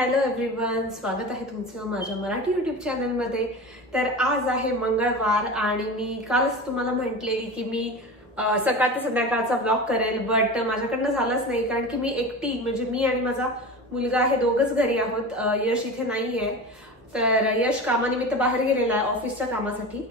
Hello everyone, स्वागत आहे तुमचं माझ्या मराठी यूट्यूब चॅनलमध्ये। तर आज आहे मंगळवार आणि मी कालच तुम्हाला म्हटलेली की मी सकाळ ते संध्याकाळचा ब्लॉग करेल, बट माझ्याकडनं झालंच नाही कारण की मी एकटी म्हणजे मी आणि माझा मुलगा आहे दोघंच घरी आहोत। यश इथे नाहीये, तर यश कामानिमित्त बाहेर गेलेला आहे ऑफिसच्या कामासाठी।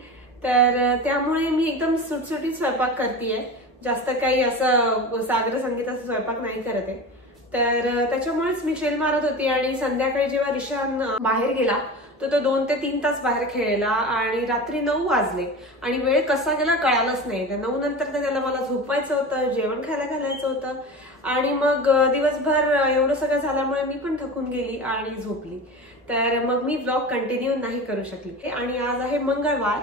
तर त्यामुळे मी एकदम सुटसुटीत स्वयंपाक करतेय, जास्त काही असं सागर संगीताचा स्वयंपाक नाही करत आहे। तर त्याच्यामुळेच मी शेल मारत होती आणि संध्याकाळी जेव्हा रिशान बाहेर गेला तो 2 ते 3 तास बाहेर खेळला आणि रात्री 9 वाजले आणि वेळ कसा गेला कळालंच नाही। 9 नंतर तर त्याला मला झोपवायचं होतं, जेवण खायला घालायचं होतं आणि मग दिवसभर एवढं सगळं झाल्यामुळे मी पण थकून गेली आणि झोपली। तर मग मी ब्लॉग कंटिन्यू नाही करू शकली आणि आज आहे मंगळवार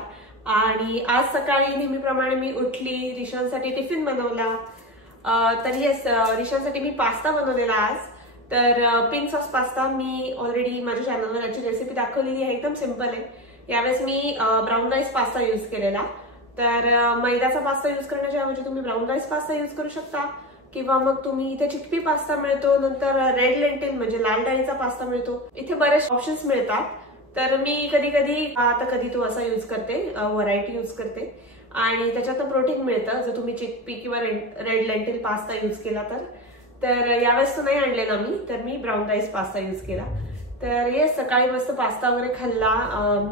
आणि आज सकाळी नेहमीप्रमाणे मी उठली, रिशानसाठी टिफिन बनवला। तर येस, रिशानसाठी मी पास्ता बनवलेला आज। तर पिंक सॉस पास्ता मी ऑलरेडी माझ्या चॅनलवर याची रेसिपी दाखवलेली आहे, एकदम सिंपल आहे। यावेळेस मी ब्राऊन राईस पास्ता यूज केलेला। तर मैद्याचा पास्ता यूज करण्याच्या ऐवजी तुम्ही ब्राऊन राईस पास्ता यूज करू शकता किंवा मग तुम्ही इथे चिकपी पास्ता मिळतो, नंतर रेड लेंटिल म्हणजे लाल डाळीचा पास्ता मिळतो। इथे बरेच ऑप्शन्स मिळतात। तर मी कधी कधी आता कधी तो असा यूज करते, व्हरायटी यूज करते आणि त्याच्यातून प्रोटीन मिळतं जर तुम्ही चिकपी किंवा रेड लेंटिल पास्ता यूज केला तर यावेळेस तो नाही आणलेला मी, तर मी ब्राऊन राईस पास्ता यूज केला। तर येस, सकाळी मस्त पास्ता वगैरे खाल्ला,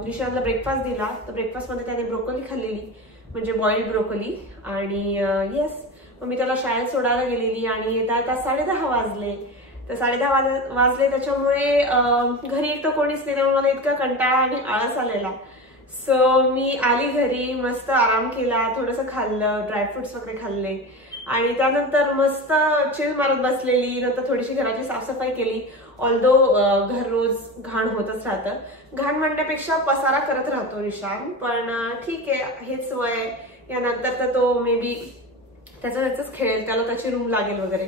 रिशानला ब्रेकफास्ट दिला। तर ब्रेकफास्ट मध्ये त्याने ब्रोकोली खाल्लेली म्हणजे बॉइल्ड ब्रोकोली आणि येस, मग मी त्याला शाळेत सोडायला गेलेली आणि येता 10:30 वाजले। तर 10:30 वाजले त्याच्यामुळे घरी एक तर कोणीच नाही, त्यामुळे मला इतका कंटाळा आणि आळस आलेला। सो मी आली घरी, मस्त आराम केला, थोडंसं खाल्लं, ड्रायफ्रुट्स वगैरे खाल्ले आणि त्यानंतर मस्त चिल मारत बसलेली। नंतर थोडीशी घराची साफसफाई केली। ऑल्दो घर रोज घाण होतच राहतं, घाण म्हणण्यापेक्षा पसारा करत राहतो रिशान, पण ठीक आहे, हेच वय आहे। यानंतर तर तो मे बी त्याच खेळेल, त्याला त्याची रूम लागेल वगैरे।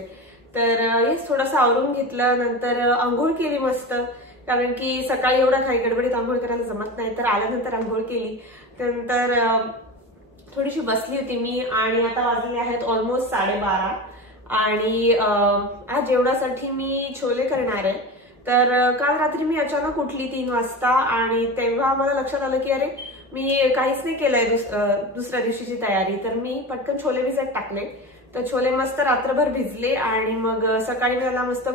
तर हेच थोडंसं आवरून घेतलं, नंतर आंघोळ केली मस्त, कारण की सकाळी एवढा काही गडबडीत आंघोळ करायला जमत नाही। तर आल्यानंतर आंघोळ केली, त्यानंतर थोडीशी बसली होती मी आणि आता वाजले आहेत ऑलमोस्ट 12:30 आणि आज जेवणासाठी मी छोले करणार आहे। तर काल रात्री मी अचानक उठली 3 वाजता आणि तेव्हा मला लक्षात आलं की अरे मी काहीच नाही केलंय दुसऱ्या दिवशीची तयारी। तर मी पटकन छोले भिजत टाकले, तर छोले मस्त रात्रभर भिजले आणि मग सकाळी त्याला मस्त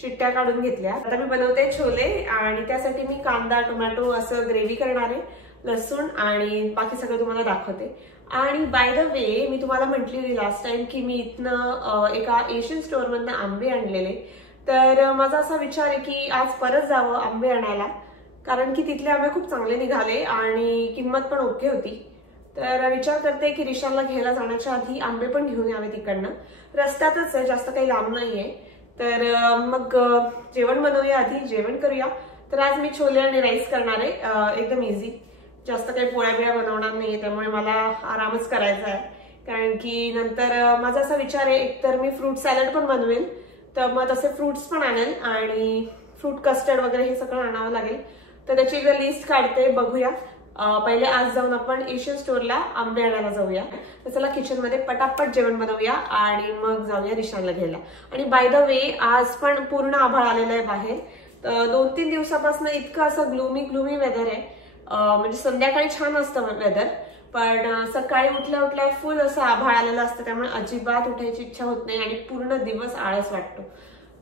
शिट्ट्या काढून घेतल्या। आता मी बनवते छोले आणि त्यासाठी मी कांदा टोमॅटो असं ग्रेव्ही करणार आहे, लसूण आणि बाकी सगळं तुम्हाला दाखवते। आणि बाय द वे, मी तुम्हाला म्हटलेली लास्ट टाइम की मी इथनं एका एशियन स्टोअर मधनं आंबे आणलेले। तर माझा असा विचार आहे की आज परत जावं आंबे आणायला, कारण की तिथले आंबे खूप चांगले निघाले आणि किंमत पण ओके होती। तर विचार करते की रिशानला घ्यायला जाण्याच्या आधी आंबे पण घेऊन यावे तिकडनं, रस्त्यातच आहे, जास्त काही लांब नाहीये। तर मग जेवण बनवूया, आधी जेवण करूया। तर आज मी छोले आणि राईस करणार आहे, एकदम इझी, जास्त काही पोळ्या बिळ्या बनवणार नाहीये, त्यामुळे मला आरामच करायचा आहे। कारण की नंतर माझा असा विचार आहे, एकतर मी फ्रूट सॅलड पण बनवेल, तर मग तसे फ्रुट्स पण आणेल आणि फ्रूट कस्टर्ड वगैरे हे सगळं आणावं लागेल। तर त्याची एकदा लिस्ट काढते, बघूया। पहिले आज जाऊन आपण एशियन स्टोअरला आंबे आणायला जाऊया। तर चला किचन मध्ये पटापट जेवण बनवूया आणि मग जाऊया रिशानला घ्यायला। आणि बाय द वे, आज पण पूर्ण आभाळ आलेलं आहे बाहेर। 2-3 दिवसापासून इतकं असं ग्लूमी वेदर आहे, म्हणजे संध्याकाळी छान असतं वेदर, पण सकाळी उठल्या फुल असं आभाळ आलेलं असतं, त्यामुळे अजिबात उठायची इच्छा होत नाही आणि पूर्ण दिवस आळस वाटतो।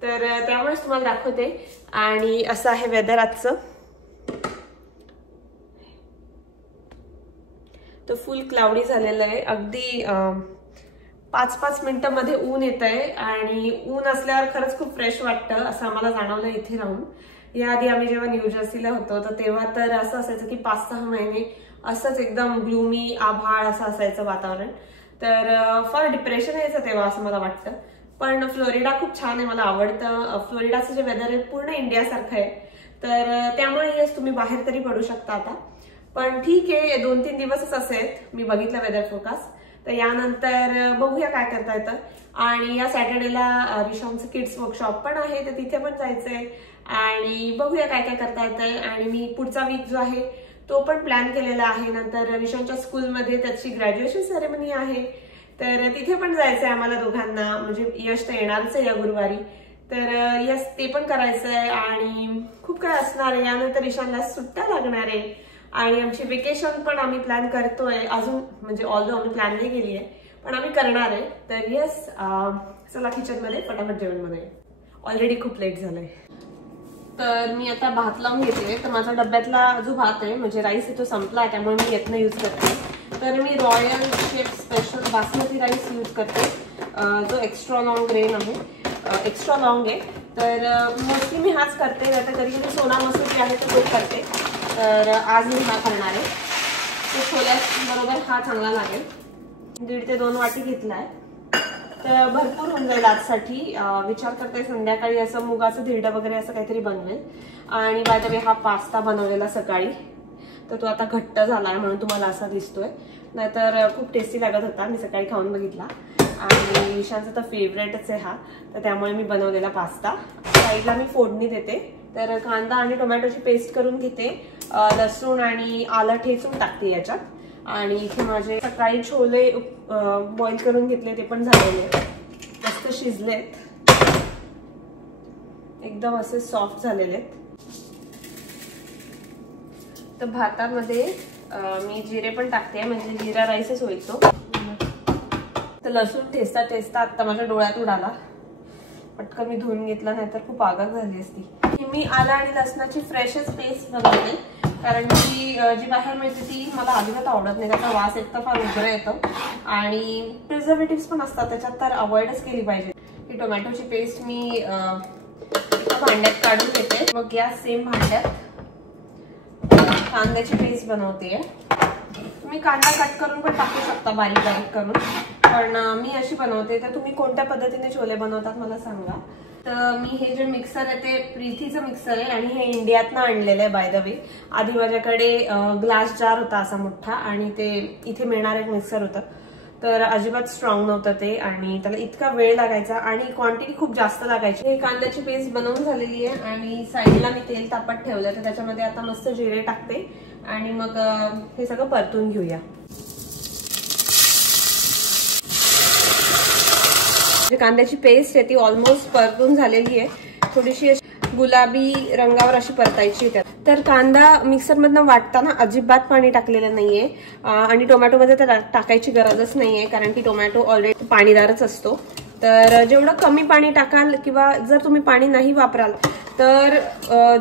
तर त्यामुळेच तुम्हाला दाखवते आणि असं आहे वेदर आजचं। तर फुल क्लाउडी झालेलं आहे, अगदी 5-5 मिनिटांमध्ये ऊन येत आहे आणि ऊन असल्यावर खरंच खूप फ्रेश वाटतं, असं आम्हाला जाणवलं इथे राहून। याआधी आम्ही जेव्हा न्यू जर्सीला होतो तर तेव्हा तर असं असायचं की 5-6 महिने असंच एकदम ग्लूमी आभाळ असं असायचं वातावरण। तर फार डिप्रेशन यायचं तेव्हा असं मला वाटतं। पण फ्लोरिडा खूप छान आहे, मला आवडतं। फ्लोरिडाचं जे वेदर आहे पूर्ण इंडियासारखं आहे, तर त्यामुळे येस, तुम्ही बाहेर तरी पडू शकता आता। पण ठीक आहे, 2-3 दिवसच असेल, मी बघितलं वेदर फोरकास्ट। तर यानंतर बघूया काय करता येतं। आणि या सॅटर्डेला रिशानचं किड्स वर्कशॉप पण आहे, तर तिथे पण जायचंय आणि बघूया काय काय करता येतंय। आणि मी पुढचा वीक जो आहे तो पण प्लॅन केलेला आहे। नंतर रिशानच्या स्कूलमध्ये त्याची ग्रॅज्युएशन सेरेमनी आहे, तर तिथे पण जायचंय आम्हाला दोघांना, म्हणजे यश तर येणारच आहे या गुरुवारी। तर यस, ते पण करायचं आहे आणि खूप काय असणार आहे. यानंतर ईशानला सुट्ट्या लागणार आहे आणि आमची वेकेशन पण आम्ही प्लॅन करतोय अजून, म्हणजे ऑल्दो आम्ही प्लॅन नाही केली आहे पण आम्ही करणार आहे. तर येस, चला किचनमध्ये फटाफट जेवणमध्ये. ऑलरेडी खूप लेट झालंय. तर मी आता भात लावून घेते. तर माझा डब्यातला जो भात आहे म्हणजे राईस आहे तो संपला आहे, त्यामुळे मी यातनं यूज करते. तर मी Royal Chef special basmati rice use करते, जो एक्स्ट्रा लॉंग ग्रेन आहे, एक्स्ट्रा लॉंग आहे. तर मोस्टली मी हाच करते, नाही तर कधी कधी सोना मसूर जे आहे तो करते. तर आज मी हा करणार आहे. तो छोल्याबरोबर हा चांगला लागेल. 1.5 ते 2 वाटी घेतला आहे, तर भरपूर होऊन जाईल आजसाठी. विचार करते संध्याकाळी असं मुगाचं धिरडं वगैरे असं काहीतरी बनवेल. आणि बाय द वे हा पास्ता बनवलेला सकाळी, तर तो आता घट्ट झालाय म्हणून तुम्हाला असा दिसतोय, नाहीतर खूप टेस्टी लागत होता. मी सकाळी खाऊन बघितला आणि ईशानचा तर फेवरेटच आहे हा, तर त्यामुळे मी बनवलेला पास्ता. साईडला मी फोडणी देते. तर कांदा आणि टोमॅटोची पेस्ट करून घेते, लसूण आणि आलं ठेचून टाकते याच्यात. आणि इथे माझे सकाळी छोले बॉईल करून घेतले, ते पण झालेले, मस्त शिजलेत, एकदम असे सॉफ्ट झालेले. तर भातामध्ये मी जिरे पण टाकते, म्हणजे जिरा राईसच होईल तो. तर लसूण ठेचता ठेचता आता माझ्या डोळ्यात उडाला, पटकन मी धुवून घेतला, नाहीतर खूप आगाग झाली असती. मी आलं आणि लसणाची फ्रेशच पेस्ट बनवते, कारण की जी बाहेर मिळते ती मला अजिबात आवडत नाही. त्याचा वास एक तर फार उग्र येतो आणि प्रिझर्वेटिव्स पण असतात त्याच्यात, तर अवॉइडच केली पाहिजे. ही टोमॅटोची पेस्ट मी एका भांड्यात काढून घेते. मग या सेम भांड्यात कांद्याची पेस्ट बनवते. तुम्ही कांदा कट करून पण टाकू शकता, बारीक बारीक करून, पण मी अशी बनवते. तर तुम्ही कोणत्या पद्धतीने छोले बनवतात मला सांगा. तर मी हे जे मिक्सर आहे ते प्रीतीचं मिक्सर आहे आणि हे इंडियातनं आणलेलं आहे बाय द वे. आधी माझ्याकडे ग्लास जार होता असा मोठा, आणि ते इथे मिळणार एक मिक्सर होतं, तर अजिबात स्ट्रॉंग नव्हतं ते आणि त्याला इतका वेळ लागायचा आणि क्वांटिटी खूप जास्त लागायची. हे कांद्याची पेस्ट बनवून झालेली आहे आणि साईडला मी तेल तापत ठेवलं, तर त्याच्यामध्ये आता मस्त जिरे टाकते आणि मग हे सगळं परतून घेऊया. कांद्याची पेस्ट आहे ती ऑलमोस्ट परतून झालेली आहे, थोडीशी गुलाबी रंगावर अशी परतायची त्यात. तर कांदा मिक्सरमधनं वाटताना अजिबात पाणी टाकलेलं नाहीये आणि टोमॅटोमध्ये तर टाकायची गरजच नाहीये, कारण की टोमॅटो ऑलरेडी पाणीदारच असतो. तर जेवढं कमी पाणी टाकाल किंवा जर तुम्ही पाणी नाही वापराल तर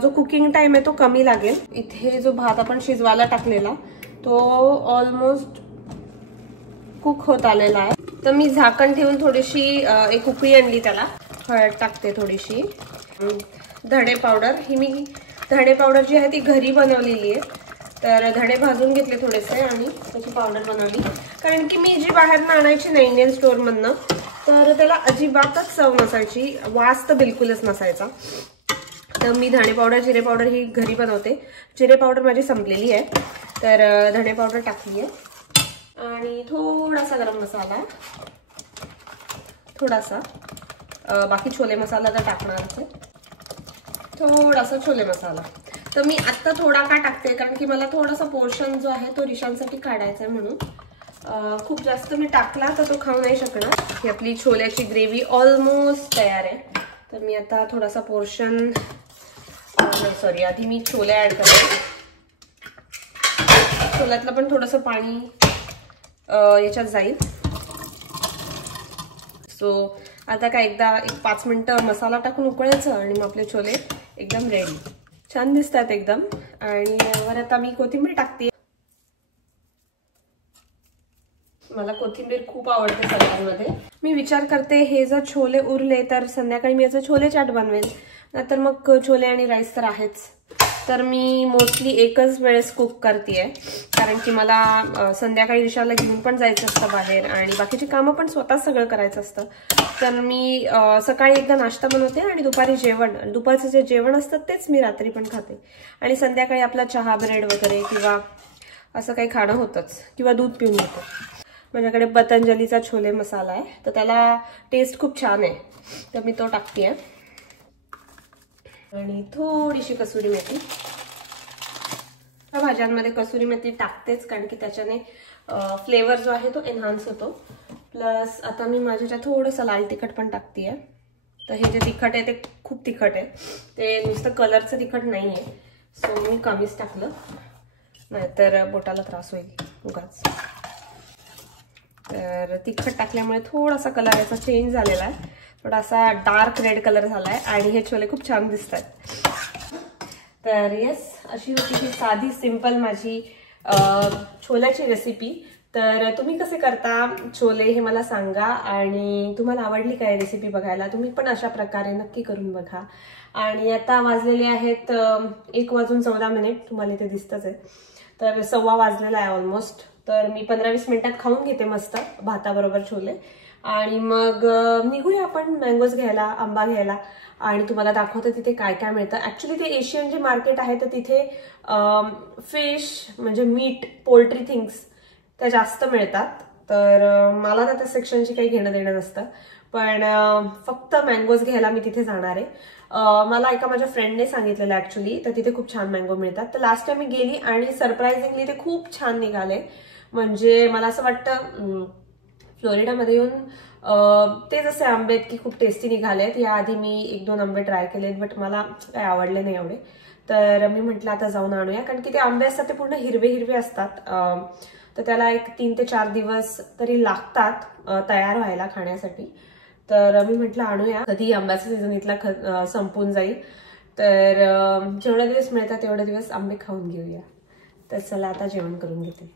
जो कुकिंग टाइम आहे तो कमी लागेल. इथे जो भात आपण शिजवायला टाकलेला तो ऑलमोस्ट कुक होत आलेला आहे. तर मी झाकण ठेवून थोडीशी एक उकळी आणली, त्याला हळद टाकते, थोडीशी धणे पावडर. ही मी धणे पावडर जी आहे ती घरी बनवलेली आहे. तर धणे भाजून घेतले थोडेसे आणि त्याची पावडर बनवली, कारण की मी जी बाहेरनं आणायची ना इंडियन स्टोअरमधनं, तर त्याला अजिबातच चव नसायची, वास तर बिलकुलच नसायचा. तर मी धणे पावडर जिरे पावडर ही घरी बनवते. जिरे पावडर माझी संपलेली आहे, तर धणे पावडर टाकली आहे आणि थोडासा गरम मसाला, थोडासा बाकी छोले मसाला तर टाकणारच आहे, थोडासा छोले मसाला. तर मी आत्ता थोडा का टाकते, कारण की मला थोडासा पोर्शन जो आहे तो ईशानसाठी काढायचा आहे म्हणून. खूप जास्त मी टाकला तर तो खाऊ नाही शकणार. ही आपली छोल्याची ग्रेव्ही ऑलमोस्ट तयार आहे. तर मी आता थोडासा पोर्शन, सॉरी, आधी मी छोले ऍड करते. छोल्यातलं पण थोडंसं पाणी याच्यात जाईल. सो आता काय एकदा 5 मिनिटं मसाला टाकून उकळायचं आणि मग आपले छोले एकदम रेडी, छान दिसतात एकदम. आणि वर आता मी कोथिंबीर टाकते. मला कोथिंबीर खूप आवडते सलाडमध्ये. मी विचार करते हे जर छोले उरले तर संध्याकाळी मी याचं छोले चाट बनवेल, नाहीतर मग छोले आणि राईस तर आहेच. तर मी मोस्टली एकच वेळेस कुक करते, कारण की मला संध्याकाळी ईशाला घेऊन पण जायचं असतं बाहेर आणि बाकीची कामं पण स्वतः सगळं करायचं असतं. तर मी सकाळी एकदा नाश्ता बनवते आणि दुपारी जेवण, दुपारचं जे जेवण असतं तेच मी रात्री पण खाते. आणि संध्याकाळी आपला चहा ब्रेड वगैरे किंवा असं काही खाणं होतंच, किंवा दूध पिऊन होतं. माझ्याकडे पतंजलीचा छोले मसाला आहे, तर त्याला टेस्ट खूप छान आहे, तर मी तो टाकते. आणि थोडीशी कसुरी मेथी. भाज्यांमध्ये कसुरी मेथी टाकतेच, कारण की त्याच्याने फ्लेवर जो आहे तो एनहान्स होतो. प्लस आता मी माझ्याच्या थोडंसं लाल तिखट पण टाकते. तर हे जे तिखट आहे ते खूप तिखट आहे, ते नुसतं कलरचं तिखट नाही आहे. सो मी कमीच टाकलं, नाहीतर बोटाला त्रास होईल उगाच. तर तिखट टाकल्यामुळे थोडासा कलर याचा चेंज झालेला आहे, थोडासा डार्क रेड कलर झाला आहे आणि हे छोले खूप छान दिसतात. तर येस, अशी होती ही साधी सिंपल माझी छोल्याची रेसिपी. तर तुम्ही कसे करता छोले हे मला सांगा, आणि तुम्हाला आवडली काय रेसिपी बघायला, तुम्ही पण अशा प्रकारे नक्की करून बघा. आणि आता वाजलेले आहेत 1:14, तुम्हाला इथे दिसतच आहे. तर 1:15 वाजलेला आहे ऑलमोस्ट. तर मी 15-20 मिनिटात खाऊन घेते मस्त भाताबरोबर छोले, आणि मग निघूया आपण मँगोज घ्यायला, आंबा घ्यायला, आणि तुम्हाला दाखवते तिथे काय काय मिळतं. ऍक्च्युली ते एशियन जे मार्केट आहे तर तिथे फिश म्हणजे मीट, पोल्ट्री थिंग्स त्या जास्त मिळतात. तर मला तर त्या सेक्शनची काही घेणं देणं नसतं, पण फक्त मँगोज घ्यायला मी तिथे जाणार आहे. मला एका माझ्या फ्रेंडने सांगितलेलं ऍक्च्युली, तर तिथे खूप छान मँगो मिळतात. तर लास्ट टाइम मी गेली आणि सरप्राइझिंगली ते खूप छान निघाले. म्हणजे मला असं वाटतं फ्लोरिडामध्ये येऊन ते जसे आंबे आहेत की खूप टेस्टी निघालेत. याआधी मी 1-2 आंबे ट्राय केलेत, बट मला काही आवडले नाही एवढे. तर मी म्हटलं आता जाऊन आणूया, कारण की ते आंबे असतात ते पूर्ण हिरवे हिरवे असतात. तर त्याला एक 3 ते 4 दिवस तरी लागतात तयार व्हायला खाण्यासाठी. तर मी म्हटलं आणूया, कधी आंब्याचा सीझन इथला संपून जाईल. तर जेवढे दिवस मिळतात तेवढे दिवस आंबे खाऊन घेऊया. तर चला आता जेवण करून घेते.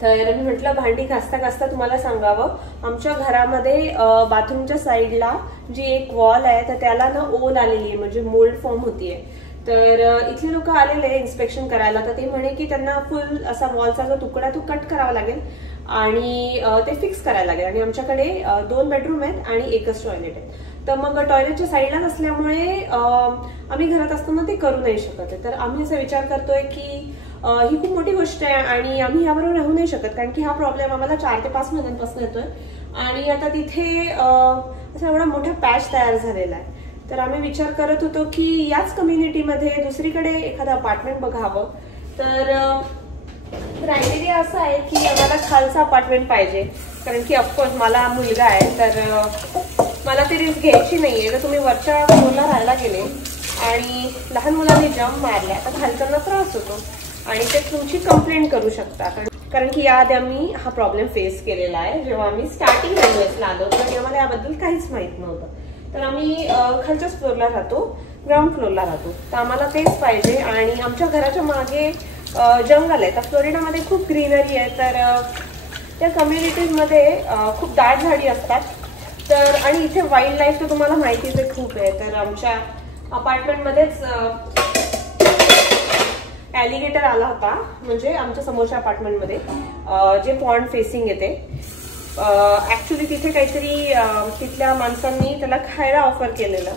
तर मी म्हटलं भांडी घासता घासता तुम्हाला सांगावं, आमच्या घरामध्ये बाथरूमच्या साईडला जी एक वॉल आहे तर त्याला ना ओल आलेली आहे, म्हणजे मोल्ड फॉर्म होतीये. तर इथले लोक आलेले इन्स्पेक्शन करायला, तर ते म्हणे की त्यांना फुल असा वॉलचा जो तुकडा तो कट करावा लागेल आणि ते फिक्स करायला लागेल. आणि आमच्याकडे 2 बेडरूम आहेत आणि एकच टॉयलेट आहे. तर मग टॉयलेटच्या साईडलाच असल्यामुळे आम्ही घरात असताना ते करू नाही शकत आहे. तर आम्ही असा विचार करतोय की ही खूप मोठी गोष्ट आहे आणि आम्ही याबरोबर राहू नाही शकत, कारण की हा प्रॉब्लेम आम्हाला 4 ते 5 महिन्यांपासून येतोय. आणि आता तिथे असा एवढा मोठा पॅच तयार झालेला आहे. तर आम्ही विचार करत होतो की याच कम्युनिटीमध्ये दुसरीकडे एखादं अपार्टमेंट बघावं. तर क्रायटेरिया असा आहे की आम्हाला खालचा अपार्टमेंट पाहिजे, कारण की ऑफकोर्स मला मुलगा आहे, तर मला ती रिस्क घ्यायची नाहीये. जर तुम्ही वरच्या फ्लोअरला राहायला गेले आणि लहान मुलांनी जम्प मारल्या तर खालच्यांना त्रास होतो आणि ते तुमची कंप्लेंट करू शकता. कारण की याआधी आम्ही हा प्रॉब्लेम फेस केलेला आहे. जेव्हा आम्ही स्टार्टिंग यूएसला आलो तर आम्हाला याबद्दल काहीच माहित नव्हतं. तर आम्ही खालच्याच फ्लोअरला राहतो, ग्राउंड फ्लोअरला राहतो. तर आम्हाला तेच पाहिजे. आणि आमच्या घराच्या मागे जंगल आहे. तर फ्लोरिडामध्ये खूप ग्रीनरी आहे, तर त्या कम्युनिटीजमध्ये खूप दाट झाडी असतात. तर आणि इथे वाईल्ड लाईफ तर तुम्हाला माहितीच आहे खूप आहे. तर आमच्या अपार्टमेंटमध्येच ॲलिगेटर आला होता, म्हणजे आमच्या समोरच्या अपार्टमेंटमध्ये जे पॉन्ड फेसिंग येते. ऍक्च्युली तिथे काहीतरी तिथल्या माणसांनी त्याला खायला ऑफर केलेलं,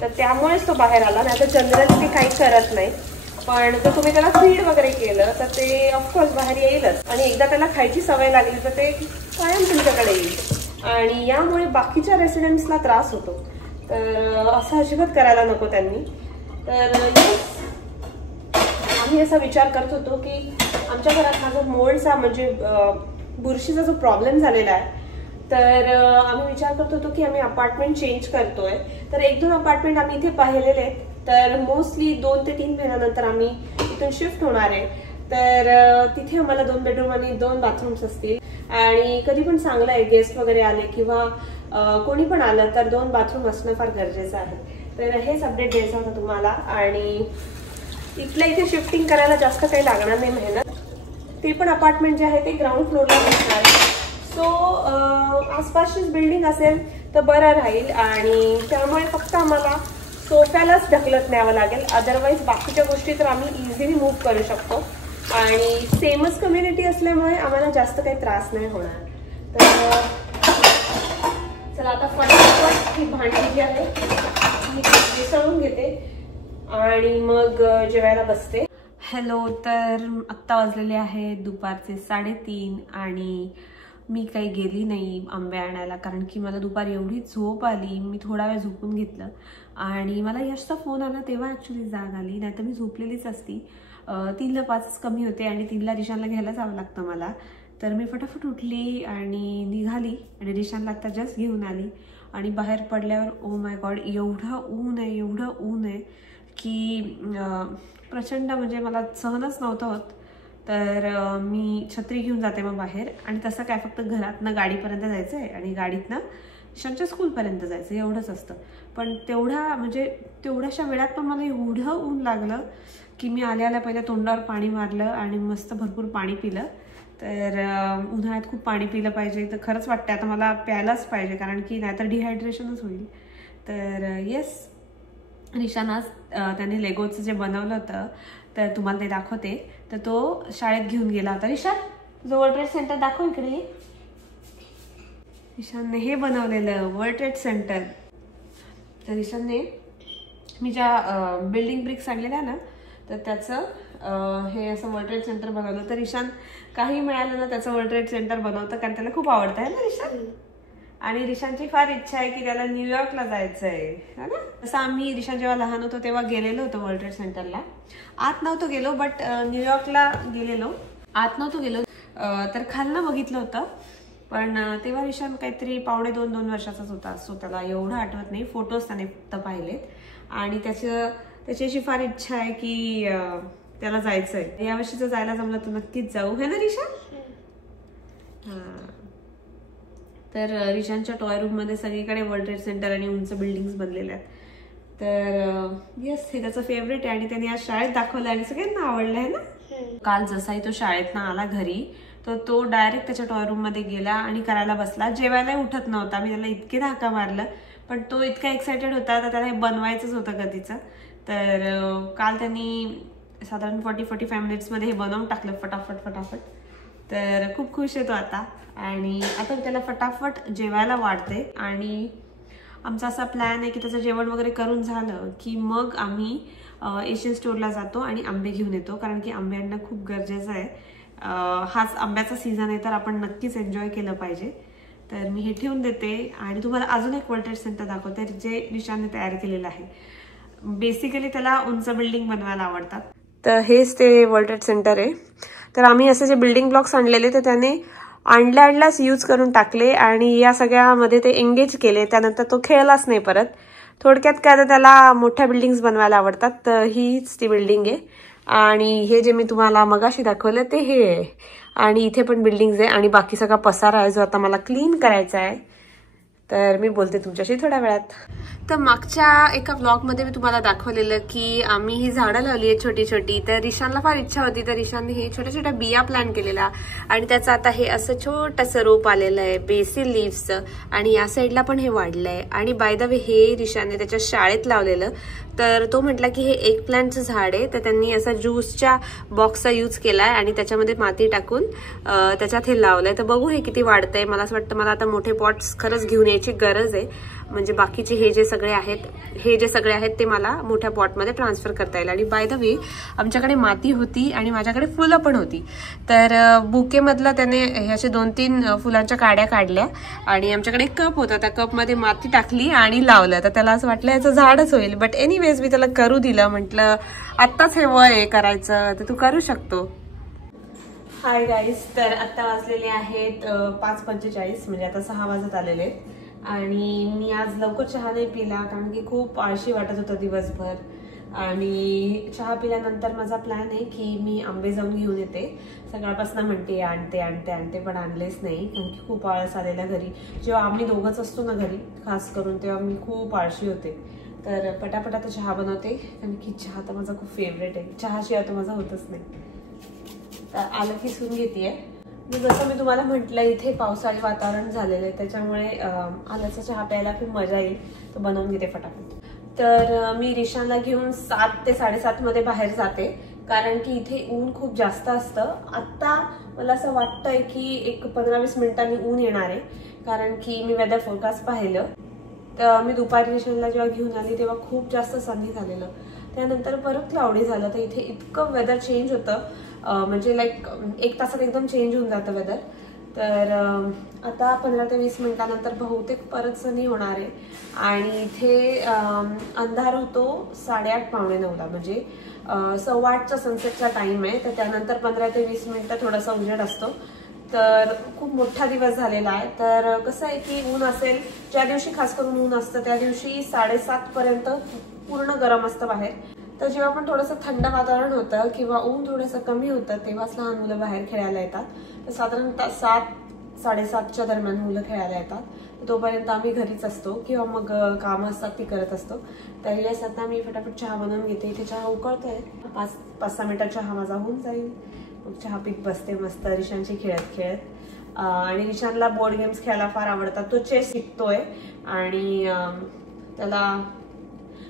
तर त्यामुळेच तो बाहेर आला. नाही तर जनरली ते काही करत नाही, पण जर तुम्ही त्याला फीड वगैरे केलं तर ते ऑफकोर्स बाहेर येईलच. आणि एकदा त्याला खायची सवय लागली तर ते कायम तुमच्याकडे येईल, आणि यामुळे बाकीच्या रेसिडेंट्सला त्रास होतो. तर असं अजिबात करायला नको त्यांनी. तर आम्ही असा विचार करत होतो की आमच्या घरात हा जो मोल्डचा म्हणजे बुरशीचा जो प्रॉब्लेम झालेला आहे, तर आम्ही विचार करत होतो की आम्ही अपार्टमेंट चेंज करतोय. तर 1-2 अपार्टमेंट आम्ही इथे पाहिलेले आहेत. तर मोस्टली 2 ते 3 महिन्यानंतर आम्ही इथून शिफ्ट होणार आहे. तर तिथे आम्हाला 2 बेडरूम आणि 2 बाथरूम्स असतील. आणि कधी पण चांगलं आहे, गेस्ट वगैरे आले किंवा कोणी पण आलं तर 2 बाथरूम असणं फार गरजेचं आहे. तर हेच अपडेट द्यायचं होतं तुम्हाला. आणि इथल्या इथे शिफ्टिंग करायला जास्त काही लागणार नाही मेहनत. ते पण अपार्टमेंट जे आहे ते ग्राउंड फ्लोअरला असणार आहे. सो आसपासचीच बिल्डिंग असेल तर बरं राहील. आणि त्यामुळे फक्त आम्हाला सोफ्यालाच ढकलत न्यावं लागेल, अदरवाईज बाकीच्या गोष्टी तर आम्ही इझिली मूव्ह करू शकतो. आणि सेमच कम्युनिटी असल्यामुळे आम्हाला जास्त काही त्रास नाही होणार. तर चला आता फटाफट ही भांडी जी आहे मी मिसळून घेते आणि मग जेवायला बसते. हॅलो, तर आत्ता वाजलेले आहेत दुपारचे 3:30 आणि मी काही गेली नाही आंबे आणायला, कारण की मला दुपारी एवढी झोप आली. मी थोडा वेळ झोपून घेतलं आणि मला यशचा फोन आला तेव्हा ॲक्च्युली जाग आली, नाही तर मी झोपलेलीच असती. 3:05 कमी होते आणि 3ला रिशानला घ्यायला जावं लागतं मला. तर मी फटाफट उठली आणि निघाली आणि रिशानला आता जस्ट घेऊन आली आणि बाहेर पडल्यावर ओ माय गॉड एवढं ऊन आहे की प्रचंड, म्हणजे मला सहनच नव्हतं होत. तर मी छत्री घेऊन जाते मग बाहेर, आणि तसं काय फक्त घरातनं गाडीपर्यंत जायचं आहे आणि गाडीतनं रिशानच्या स्कूलपर्यंत जायचं एवढंच असतं. पण तेवढ्याशा वेळात पण मला एवढं ऊन लागलं की मी आल्या पहिल्या तोंडावर पाणी मारलं आणि मस्त भरपूर पाणी पिलं. तर उन्हाळ्यात खूप पाणी पिलं पाहिजे, तर खरंच वाटतं आता मला प्यायलाच पाहिजे, कारण की नाहीतर डिहायड्रेशनच होईल. तर येस, रिशान आज त्याने लेगोचं जे बनवलं होतं तर तुम्हाला ते दाखवते. तर तो शाळेत घेऊन गेला होता. रिशान, तुझं वर्ल्ड ट्रेड सेंटर दाखव इकडे. रिशानने हे बनवलेलं वर्ल्ड ट्रेड सेंटर. तर रिशानने मी ज्या बिल्डिंग ब्रिक्स आणलेल्या ना, तर त्याचं हे असं वर्ल्ड ट्रेड सेंटर बनवलं. तर रिशान काही मिळालं ना त्याचं वर्ल्ड ट्रेड सेंटर बनवतं, कारण त्याला खूप आवडतं आहे ना रिशान. आणि रिशानची फार इच्छा आहे की त्याला न्यूयॉर्कला जायचं आहे ना. तसं आम्ही रिशान जेव्हा लहान होतो तेव्हा गेलेलो होतो वर्ल्ड ट्रेड सेंटरला. आत नव्हतो गेलो, बट न्यूयॉर्कला गेलेलो. आत नव्हतो गेलो, तर खालनं बघितलं होतं. पण तेव्हा रिशान काहीतरी 2.5-2 वर्षाचाच होता, सो त्याला एवढं आठवत नाही. फोटोज त्याने फक्त पाहिलेत आणि त्याची अशी फार इच्छा आहे की त्याला जायचंय. यावर्षी जर जायला जमलं तर नक्कीच जाऊ, है ना रिशान? हां. तर रिशानच्या टॉय रूम मध्ये सगळीकडे वर्ल्ड ट्रेड सेंटर आणि उंच बिल्डिंग्स बनलेल्या आहेत. तर येस, हे त्याचं फेवरेट आहे आणि त्याने आज शाळेत दाखवलं आणि सगळ्यांना आवडलं आहे ना. काल जसाही तो शाळेतनं आला घरी, तर तो डायरेक्ट त्याच्या टॉय रूम मध्ये गेला आणि करायला बसला. जेवायला उठत नव्हता, मी त्याला इतके धाका मारलं, पण तो इतका एक्सायटेड होता तर त्याला हे बनवायचंच होतं कधीचं. तर काल त्यांनी साधारण 40-45 मिनिट्समध्ये हे बनवून टाकलं फटाफट. तर खूप खुश आहे तो आता. आणि आता त्याला फटाफट जेवायला वाढते आणि आमचा असा प्लॅन आहे की त्याचं जेवण वगैरे करून झालं की मग आम्ही एशियन स्टोअरला जातो आणि आंबे घेऊन येतो, कारण की आंबे आणणं खूप गरजेचं आहे. हाच आंब्याचा सीझन आहे, तर आपण नक्कीच एन्जॉय केलं पाहिजे. तर मी हे ठेवून देते आणि तुम्हाला अजून एक वर्ल्ड ट्रेड सेंटर दाखवते जे रिशानने तयार केलेलं आहे. बेसिकली त्याला उंच बिल्डिंग बनवायला आवडतात, तर हेच ते वर्ल्ड ट्रेड सेंटर आहे. तर आम्ही असे जे बिल्डिंग ब्लॉक्स आणलेले तर त्याने आणल्याच यूज करून टाकले आणि या सगळ्यामध्ये ते एंगेज केले. त्यानंतर तो खेळलाच नाही परत. थोडक्यात काय, तर त्याला मोठ्या बिल्डिंग्स बनवायला आवडतात. तर हीच ती बिल्डिंग आहे आणि हे जे मी तुम्हाला मगाशी दाखवलं ते हे आहे. आणि इथे पण बिल्डिंग्स आहे आणि बाकी सगळा पसारा आहे जो आता मला क्लीन करायचा आहे. तर मी बोलते तुमच्याशी थोड्या वेळात. तर मागच्या एका व्लॉगमध्ये मी तुम्हाला दाखवलेलं की आम्ही ही झाडं लावली आहेत छोटी छोटी. तर रिशानला फार इच्छा होती, तर रिशानने हे छोट्या बिया प्लॅन केलेला आणि त्याचं आता हे असं छोटंसं रोप आलेलं आहे बेसिल लीव्सचं. आणि या साईडला पण हे वाढलंय. आणि बाय द वे हे रिशानने त्याच्या शाळेत लावलेलं. तर तो म्हटला की हे एक प्लांटचं झाड आहे, तर त्यांनी असा ज्यूसच्या बॉक्सचा यूज केलाय आणि त्याच्यामध्ये माती टाकून त्याच्यात हे लावलंय. तर बघू हे किती वाढतंय. मला असं वाटतं मला आता मोठे पॉट्स खरंच घेऊन यायची गरज आहे, म्हणजे बाकीचे हे जे सगळे आहेत ते मला मोठ्या पॉटमध्ये ट्रान्सफर करता येईल. आणि बाय द वे आमच्याकडे माती होती आणि माझ्याकडे फुलं पण होती. तर बुकेमधला त्याने ह्याचे 2-3 फुलांच्या काड्या काढल्या आणि आमच्याकडे एक कप होता, त्या कपमध्ये माती टाकली आणि लावलं. तर त्याला असं वाटलं याचं झाडच होईल. बट एनिवेज मी त्याला करू दिलं, म्हटलं आत्ताच हे वय आहे करायचं, तर तू करू शकतो. हाय गाईज, तर आत्ता वाजलेले आहेत 5:45, म्हणजे आता 6 वाजत आलेले आहेत. आणि मी आज लवकर चहा नाही पिला कारण की खूप आळशी वाटत होतं दिवसभर. आणि चहा पिल्यानंतर माझा प्लॅन आहे की मी आंबे जाऊन घेऊन येते. सकाळपासून म्हणते आणते पण आणलेच नाही, कारण की खूप आळस आलेला घरी. जेव्हा आम्ही दोघंच असतो ना घरी खास करून, तेव्हा मी खूप आळशी होते. तर पटापट आता चहा बनवते, कारण की चहा तर माझा खूप फेवरेट आहे. चहाशिवाय तो माझा होतच नाही. तर आलं की सून घेतेय. जसं मी तुम्हाला म्हटलं इथे पावसाळी वातावरण झालेलं आहे, त्याच्यामुळे आल्याचा चहा प्यायला खूप मजा येईल. तो बनवून घेते फटाफट. तर मी रिशानला घेऊन 7 ते 7:30 मध्ये बाहेर जाते, कारण की इथे ऊन खूप जास्त असतं. आत्ता मला असं वाटतंय की एक 15-20 मिनिटांनी ऊन येणार आहे, कारण की मी वेदर फोरकास्ट पाहिलं. तर मी दुपारी रिशानला जेव्हा घेऊन आली तेव्हा खूप जास्त सनी झालेलं, त्यानंतर परत क्लाउडी झालं. तर इथे इतकं वेदर चेंज होतं, म्हणजे लाईक 1 तासात एकदम चेंज होऊन जातं वेदर. तर आता 15 ते 20 मिनिटानंतर बहुतेक परत सनी होणार आहे. आणि इथे अंधार होतो 8:30-9:15, म्हणजे 7:15चा सनसेटचा टाइम आहे. तर त्यानंतर 15 ते 20 मिनिटं थोडासा उजेड असतो. तर खूप मोठा दिवस झालेला आहे. तर कसं आहे की ऊन असेल, ज्या दिवशी खास करून ऊन असतं त्या दिवशी 7:30 पर्यंत पूर्ण गरम असतं बाहेर. तर जेव्हा पण थोडंसं थंड वातावरण होतं किंवा ऊन थोडंसं कमी होतं तेव्हाच लहान मुलं बाहेर खेळायला येतात. तर साधारणतः 7-7:30च्या दरम्यान मुलं खेळायला येतात. तोपर्यंत आम्ही घरीच असतो किंवा मग कामं असतात ती करत असतो. तर येस, आता मी फटाफट चहा बनवून घेते. इथे चहा उकळतोय, 5-6 मिनिटात चहा माझा होऊन जाईल. मग चहा पीत बसते मस्त रिशांची खेळत खेळत. आणि रिशानला बोर्ड गेम्स खेळायला फार आवडतात. तो चेस शिकतोय आणि त्याला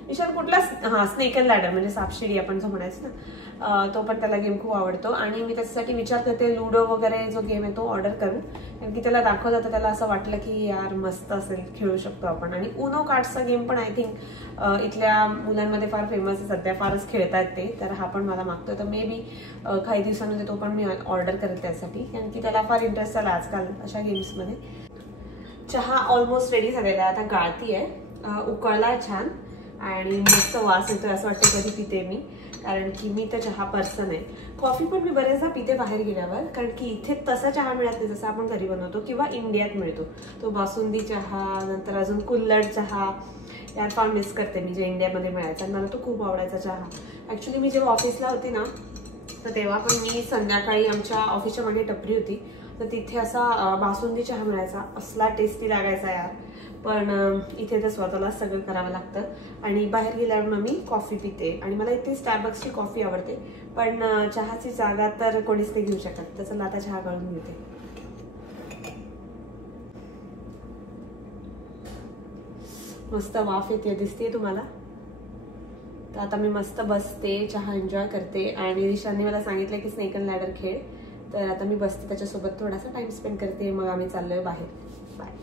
रिशान कुठला स्नेक अँड लॅडर म्हणजे सापशिडी आपण जो म्हणायचं ना, तो पण त्याला गेम खूप आवडतो. आणि मी त्याच्यासाठी विचार करते लुडो वगैरे जो गेम आहे तो ऑर्डर करू, कारण की त्याला दाखवलं तर त्याला असं वाटलं की यार मस्त असेल, खेळू शकतो आपण. आणि उनो कार्ड्सचा गेम पण आय थिंक इथल्या मुलांमध्ये फार फेमस आहे सध्या, फारच खेळतात ते. तर हा पण मला मागतोय, तर मे बी काही दिवसांमध्ये तो पण मी ऑर्डर करेल त्यासाठी, कारण की त्याला फार इंटरेस्ट आला आजकाल अशा गेम्समध्ये. चहा ऑलमोस्ट रेडी झालेला आहे, आता गाळती आहे. उकळला छान आणि मस्त वास येतोय, असं वाटतं कधी पिते मी, कारण की मी तर चहा पर्सन आहे. कॉफी पण मी बरेचदा पिते बाहेर गेल्यावर, कारण की इथे तसा चहा मिळत नाही जसा आपण घरी बनवतो किंवा इंडियात मिळतो तो. बासुंदी चहा, नंतर अजून कुल्हड चहा, यार फार मिस करते मी जे इंडियामध्ये मिळायचा. मला तो खूप आवडायचा चहा. ऍक्च्युली मी जेव्हा ऑफिसला होती ना, तर तेव्हा पण मी संध्याकाळी आमच्या ऑफिसच्या मागे टपरी होती, तर तिथे असा बासुंदी चहा मिळायचा, असला टेस्टी लागायचा यार. पण इथे तर स्वतःला सगळं करावं लागतं. आणि बाहेर गेल्यावर मग मी कॉफी पिते आणि मला इथे स्टारबक्सची कॉफी आवडते, पण चहाची जागा तर कोणीच नाही घेऊ शकत. तर चला आता चहा काढून घेते. मस्त वाफ येते, दिसते तुम्हाला. तर आता मी मस्त बसते, चहा एन्जॉय करते. आणि रिशांनी मला सांगितलं की स्नेक अँड लॅडर खेळ, तर आता मी बसते त्याच्यासोबत थोडासा टाइम स्पेंड करते. मग आम्ही चाललोय बाहेर. बाय.